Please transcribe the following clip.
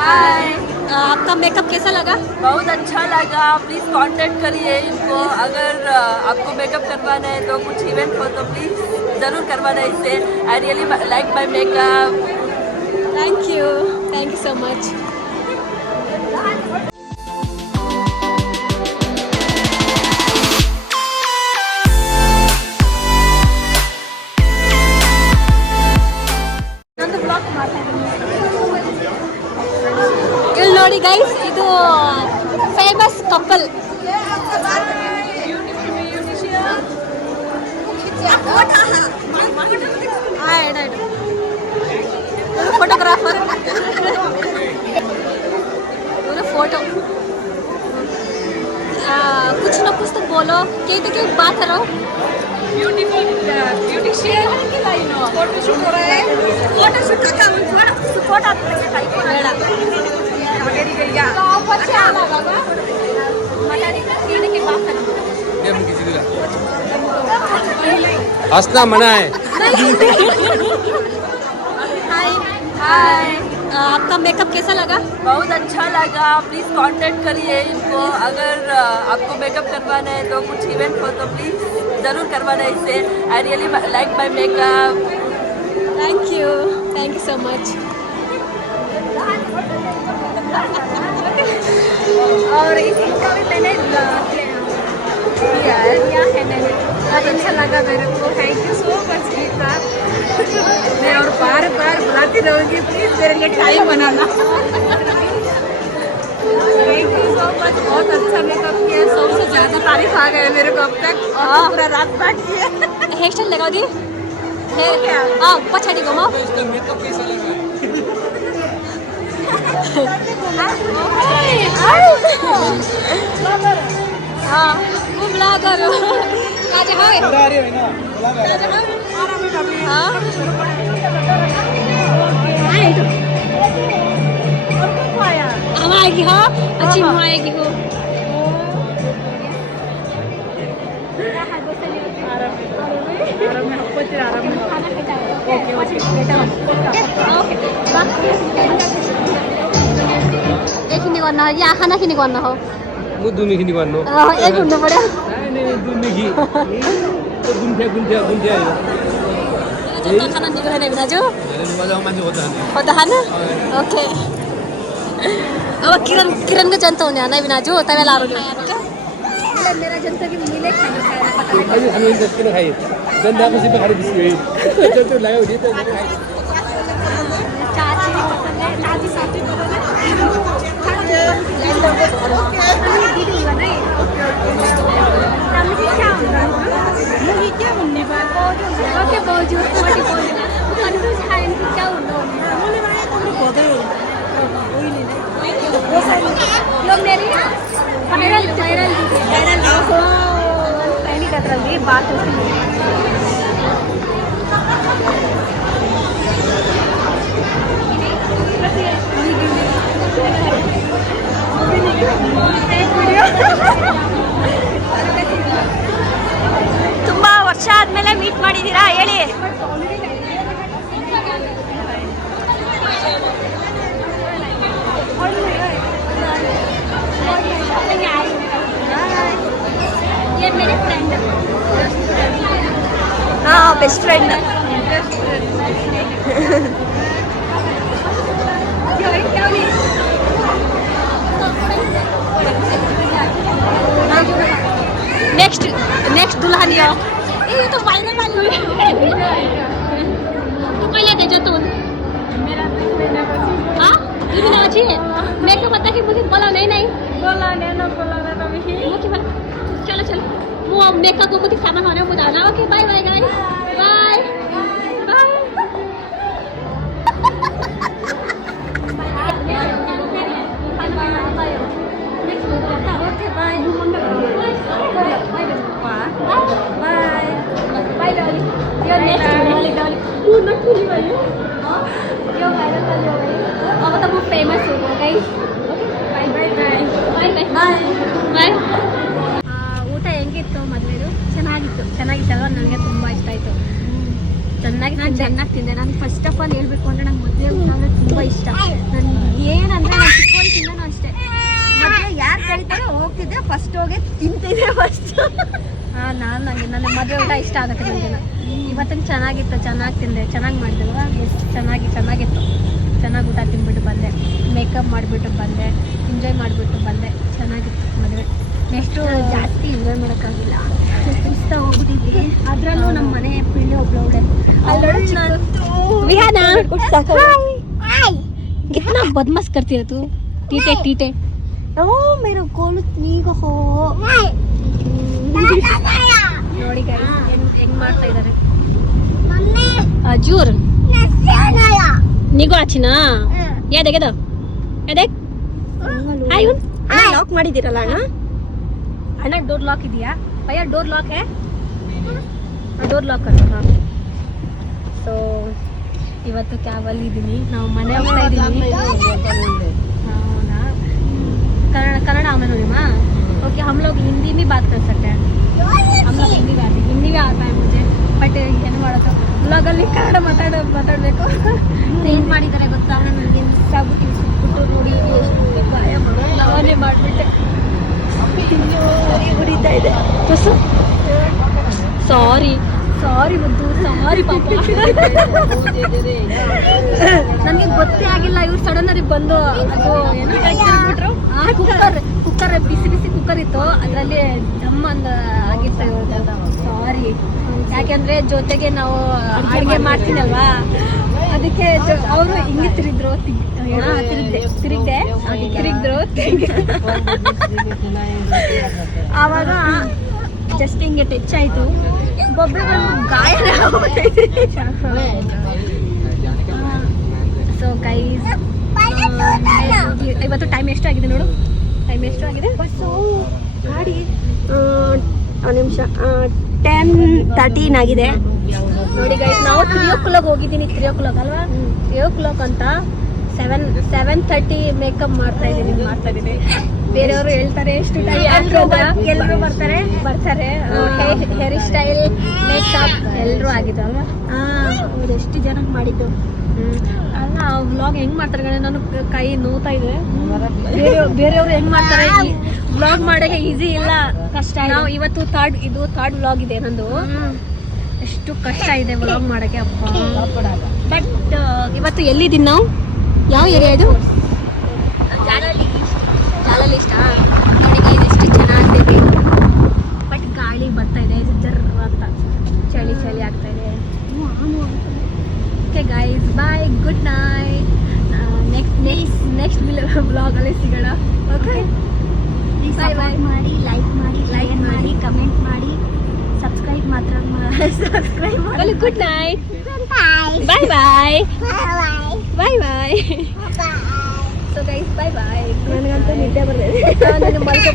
हाय। आपका मेकअप कैसा लगा? बहुत अच्छा लगा। प्लीज़ कांटेक्ट करिए इनको। अगर आपको मेकअप करवाना है तो कुछ इवेंट हो तो प्लीज़ ज़रूर करवाना इससे। I really like my makeup. Thank you so much. ಇಲ್ಲಿ ನೋಡಿ ಗೈಸ್, ಇದು ಫೇಮಸ್ ಕಪಲ್. फोटोग्राफर फोटो कुछ ना कुछ तो बोलो, क्या बात करो। ब्यूटिशियन फोटो शूट हो रहा है। फोटो शूट का फोटो हंसना मना है। हाय। आपका मेकअप कैसा लगा? बहुत अच्छा लगा। प्लीज़ कांटेक्ट करिए इनको। अगर आपको मेकअप करवाना है तो कुछ इवेंट हो तो प्लीज़ ज़रूर करवाना इससे। I really like my makeup. Thank you so much. और इसका भी मैंने किया है मैंने, बहुत अच्छा लगा मेरे को। Thank you so much Geeta. मैं और बार बार बुलाती रहूँगी, प्लीज़ मेरे लिए टाइम बनाना। Thank you so much. बहुत अच्छा मेकअप किया, सबसे ज़्यादा तारीफ आ गए मेरे को अब तक। और पूरा रात बात किया। हेयर स्टाइल लगाओ दी। हाँ पछाड़ी घुमाओ। हाँ वो ब्लॉगर हम आएगी हो, अच्छी आएगी हो। एकखिनि गर्न हो कि आँखा नखिनि गर्न हो? दुमीखिनि गर्नु एक हुनु पर्यो। दुमीखि गुन्थ्या खाना निकालेन दाजु मान्छे खोज्दा खानु। ओके अब किरणको जनता हुने होइन बिनाजु तपाईँ लाएर मेरा जनता कि मिले खाने किन खायो जनताको सिप खाएर बिस्क्यो जस्तो लाग्यो नि त बात ತುಂಬಾ ವರ್ಷ ಆದ್ಮೇಲೆ ಮೀಟ್ ಮಾಡಿದೀರಾ ಹೇಳಿ. हाँ बेस्ट फ्रेंड। नेक्स्ट दुल्हन ये तो वायरल वाली तो पहले दे जो तू हाँ ये भी ना अच्छी है। मेरे को पता कि मुझे बोला नहीं बोला तभी चलो वो मेकअप को कुछ खाना खाने को जाना। Okay bye bye guys bye bye. Okay bye bye डॉली यो नेक्स्ट डॉली पूर्ण खुली भयो यो भाइरल भयो अब त म फेमस हो गयो guys. Bye bye bye bye bye bye. ಊಟ ಹೆಂಗಿತ್ತು ಮದುವೆದು? ಚೆನ್ನಾಗಿತ್ತಲ್ವ? ನನಗೆ ತುಂಬ ಇಷ್ಟ ಆಯಿತು. ಚೆನ್ನಾಗಿ ತಿಂದೆ. ನಾನು ಫಸ್ಟ್ ಆಫ್ ಆಲ್ ಹೇಳ್ಬೇಕು ಅಂದರೆ ನಂಗೆ ಮದುವೆ ಊಟ ಅಂದರೆ ತುಂಬ ಇಷ್ಟ. ನನಗೆ ಏನಂದರೆ ನನ್ನ ಮದುವೆ ಊಟ ಇಷ್ಟ ಆಗುತ್ತೆ ನನಗೆ. ಇವತ್ತಿನ ಚೆನ್ನಾಗಿತ್ತು, ಚೆನ್ನಾಗಿ ತಿಂದೆ, ಚೆನ್ನಾಗಿ ಮಾಡಿದೆಲ್ವಾ? ಚೆನ್ನಾಗಿತ್ತು. ಚೆನ್ನಾಗಿ ಊಟ ತಿಂದ್ಬಿಟ್ಟು ಬಂದೆ, ಮೇಕಪ್ ಮಾಡಿಬಿಟ್ಟು ಬಂದೆ, ಎಂಜಾಯ್ ಮಾಡಿಬಿಟ್ಟು ಬಂದೆ. ಚೆನ್ನಾಗಿತ್ತು ಮದುವೆ. ನೆಕ್ಸ್ಟು ಜಾಸ್ತಿ ಎಂಜಾಯ್ ಮಾಡೋಕ್ಕಾಗಿಲ್ಲ, ಸುಸ್ತ ಹೋಗ್ಬಿಟ್ಟಿದ್ವಿ. ಅದರಲ್ಲೂ ನಮ್ಮ ಮನೆ ಪಿಳ್ಳಿ ಒಬ್ಳವಳೆ ವಿಹಾನ कितना बदमाश करती है तू. टीटे ओ मेरे कोलू ನೀಗ ಹೋ ನೋಡಿ ಗೈಸ್ ಹೆಂಗ್ ಮಾಡ್ತಾ ಇದ್ದಾರೆ. ಅಜೂರ್ ನೀಗೋ ಆಚಿನಾ ಯಾದೆಗೆದ ಯಾದೆಕ್ ಹಾಯ್ ಲಾಕ್ ಮಾಡಿದಿರಲ್ಲ ಅಣ್ಣ ಡೋರ್ ಲಾಕ್ ಇದೆಯಾ ಭಯ್ಯ? ಡೋರ್ ಲಾಕ್ ಹೇ, ಡೋರ್ ಲಾಕ್ ಅಲ್ಲ. ಸೊ ಇವತ್ತು ಕ್ಯಾಬಲ್ಲಿ ಇದ್ದೀನಿ, ನಾವು ಮನೆ ಹೋಗ್ತಾ ಇದ್ದೀವಿ. ಹೌದಾ? कन्नड़ आमेले माँ ओके. हम लोग हिंदी में बात कर सकते हैं, हम लोग हिंदी भी आता है मुझे. बट ಏನು ಮಾಡೋದು ಬ್ಲಾಗಲ್ಲಿ ಕನ್ನಡ ಮಾತಾಡಬೇಕು. ಏನು ಮಾಡಿದ್ದಾರೆ ಗೊತ್ತಾ ನನಗೆ? ಸಬ್ ತಿಳಿಸ್ಬಿಟ್ಟು ನೋಡಿ ಎಷ್ಟು ಗಾಯ ಮಾಡೋದು ನಾವೇ ಮಾಡಿಬಿಟ್ಟೆ. ಉರಿತಾ ಇದೆ. ಸಾರಿ ಮುದ್ದು, ಸಾರಿ ಪಾಪ. ನನಗೆ ಗೊತ್ತೇ ಆಗಿಲ್ಲ, ಇವ್ರು ಸಡನ್ನಾಗಿ ಬಂದು ಅದು ಏನು ಕುಕ್ಕರ್ ಬಿಸಿ ಕುಕ್ಕರ್ ಇತ್ತು, ಅದರಲ್ಲಿ ದಮ್ ಆಗಿತ್ತು ಇವ್ರದ್ದು. ಸಾರಿ, ಯಾಕೆಂದ್ರೆ ಜೊತೆಗೆ ನಾವು ಅಡುಗೆ ಮಾಡ್ತೀನಲ್ವಾ, ಅದಕ್ಕೆ ಅವರು ಹಿಂಗೆ ತಿರುಗಿದ್ರು. ಆವಾಗ ಜಸ್ಟ್ ಹಿಂಗೆ ಟಚ್ ಆಯಿತು, ಬೊಬ್ಬೆ ಗಾಯ. ಸೊ ಗೈಸ್, ಇವತ್ತು ಟೈಮ್ ಎಷ್ಟು ಆಗಿದೆ ನೋಡು, ಟೈಮ್ ಎಷ್ಟು ಆಗಿದೆ ಗಾಡಿ ನಿಮಿಷ 10:13 ಆಗಿದೆ ನೋಡಿ ಗೈಸ್. ನಾವು 3 o'clock ಹೋಗಿದ್ದೀನಿ, 3 o'clock ಅಲ್ವಾ? 3 o'clock ಅಂತ 7:30 ಮೇಕಪ್ ಮಾಡ್ತಾ ಇದ್ದೀನಿ. ಬೇರೆಯವರು ಹೇಳ್ತಾರೆ ಎಷ್ಟು ಟೈಮ್, ಎಲ್ಲರೂ ಬರ್ತಾರೆ ಹೇರ್ ಸ್ಟೈಲ್, ಮೇಕಪ್ ಎಲ್ಲರೂ ಆಗಿದ್ದು ಅಲ್ವಾ? ಹೌದು, ಎಷ್ಟು ಜನಕ್ಕೆ ಮಾಡಿದ್ದು ಅಲ್ಲ. ವ್ಲಾಗ್ ಹೆಂಗ್ ಮಾಡ್ತಾರೆ ಕಣೆ, ನಾನು ಕೈ ನೋವ್ತಾ ಇದೆ. ಬೇರೆಯವರು ಹೆಂಗ್ ಮಾಡ್ತಾರೆ ವ್ಲಾಗ್ ಮಾಡೋಕೆ ಈಸಿ ಇಲ್ಲ, ಕಷ್ಟ. ನಾವು ಇವತ್ತು ಥರ್ಡ್ ವ್ಲಾಗ್ ಇದೆ ನಂದು. ಎಷ್ಟು ಕಷ್ಟ ಇದೆ ವ್ಲಾಗ್ ಮಾಡೋಕ್ಕೆ ಅಪ್ಪ. ಬಟ್ ಇವತ್ತು ಎಲ್ಲಿದ್ದೀನಿ ನಾವು? ಯಾವ ಏರಿಯಾ ಇದು? ಜಾಲಲ್ಲಿ ಇಷ್ಟ ನೋಡಿ ಗೈಸ್, ಎಷ್ಟು ಚೆನ್ನಾಗ್ತಿದೆ. ಬಟ್ ಗಾಳಿ ಬರ್ತಾ ಇದೆ ಜರ್ರ ಅಂತ, ಚಳಿ ಆಗ್ತಾ ಇದೆ. ಓಕೆ ಗೈಸ್, ಬಾಯ್, ಗುಡ್ ನೈಟ್. ನೆಕ್ಸ್ಟ್ ಬ್ಲಾಗಲ್ಲಿ ಸಿಗೋಣ. ಓಕೆ, ಬಾಯ್ ಮಾಡಿ, ಲೈಕ್ ಮಾಡಿ, ಕಮೆಂಟ್ ಮಾಡಿ, ಸಬ್ಸ್ಕ್ರೈಬ್ ಮಾಡಿ. ಗುಡ್ ನೈಟ್, ಬಾಯ್. ಸೊ ಗೈಸ್, ಬಾಯ್. ನನಗಂತೂ ನಿದ್ದೆ ಬರ್ತದೆ. ನಾನು ಮಲ್ಕೋ